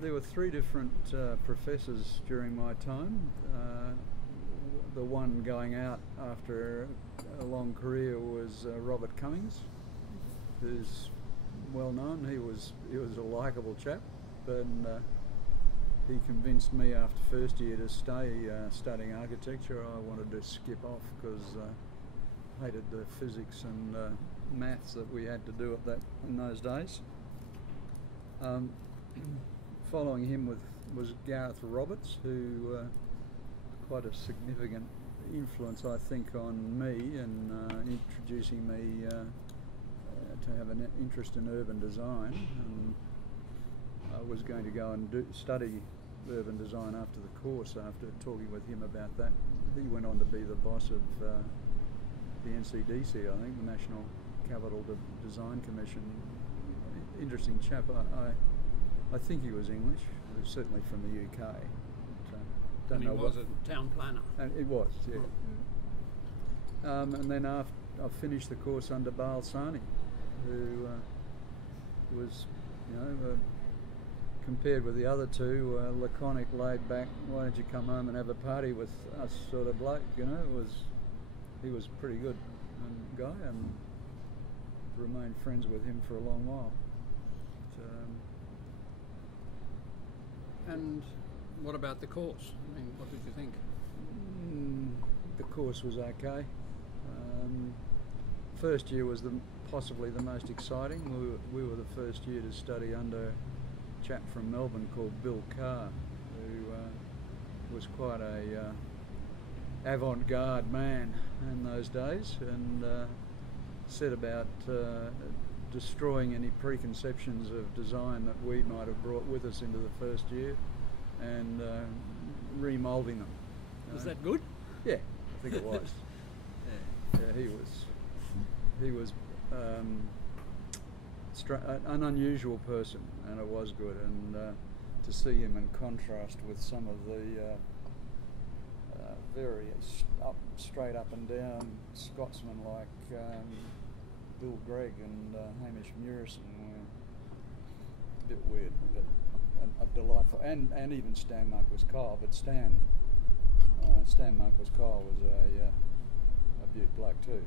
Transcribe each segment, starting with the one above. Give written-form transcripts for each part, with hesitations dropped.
there were three different professors during my time. The one going out after a long career was Robert Cummings, who's well known. He was a likeable chap, but he convinced me after first year to stay studying architecture. I wanted to skip off because I hated the physics and maths that we had to do in those days. Following him was Gareth Roberts, who quite a significant influence, I think, on me and introducing me to have an interest in urban design. And I was going to go and study urban design after the course, after talking with him about that. He went on to be the boss of the NCDC, I think, the National Capital Design Commission. Interesting chap. I think he was English. He was certainly from the UK. And he was a town planner. It was, yeah. And then after I finished the course under Baal Sani, who was, compared with the other two, laconic, laid back, why don't you come home and have a party with us sort of bloke, he was a pretty good guy, and remained friends with him for a long while. And what about the course? I mean, what did you think? The course was okay. First year was possibly the most exciting. We were the first year to study under a chap from Melbourne called Bill Carr, who was quite a avant-garde man in those days, and set about destroying any preconceptions of design that we might have brought with us into the first year, and remoulding them. Was that good? Yeah, I think it was. Yeah, he was an unusual person, and it was good. And to see him in contrast with some of the very straight up and down Scotsmen like Bill Gregg and Hamish Murison were a bit weird, but a delightful, and even Stan Marquis Kyle. But Stan Marquis Kyle was a beaut bloke too,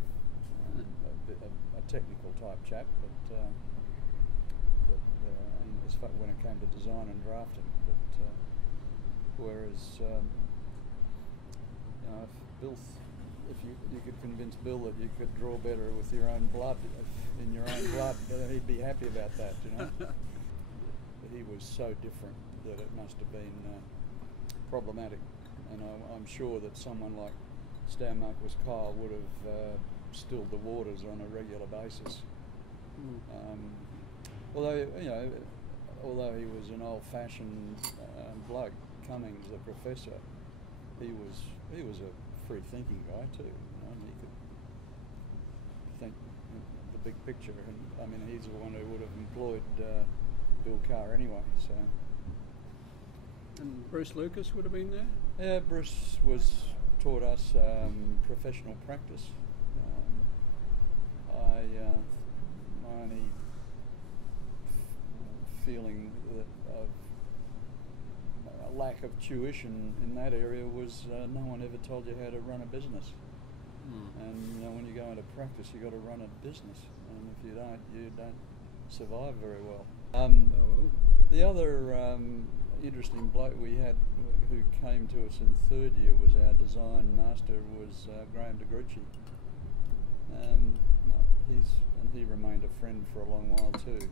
a technical type chap, but as far when it came to design and drafting. But whereas if you could convince Bill that you could draw better with your own blood, in your own blood, he'd be happy about that, He was so different that it must have been problematic, and I'm sure that someone like Stan Marquis Kyle would have stilled the waters on a regular basis. Although he was an old-fashioned bloke, Cummings, the professor, he was a free-thinking guy too. He could think the big picture, and I mean, he's the one who would have employed Bill Carr anyway. So. And Bruce Lucas would have been there? Yeah, Bruce taught us professional practice. My only feeling of a lack of tuition in that area was no one ever told you how to run a business. And when you go into practice, you've got to run a business, and if you don't survive very well. The other interesting bloke we had who came to us in third year was our design master, was Graham DeGrucci. He remained a friend for a long while too.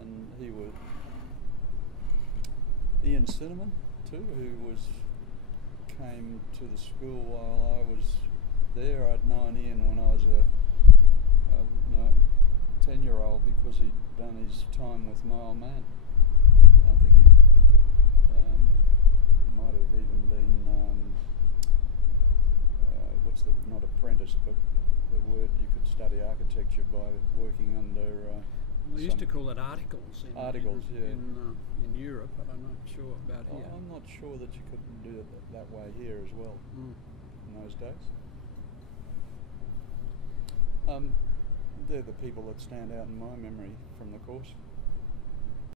And Ian Cinnamon too, who came to the school while I was there. I'd known Ian when I was a 10-year-old because he'd done his time with my old man. I think he might have even been not apprentice, but the word you could study architecture by working under. We used to call it articles. In Europe, but I'm not sure about here. I'm not sure that you could do it that way here as well in those days. They're the people that stand out in my memory from the course.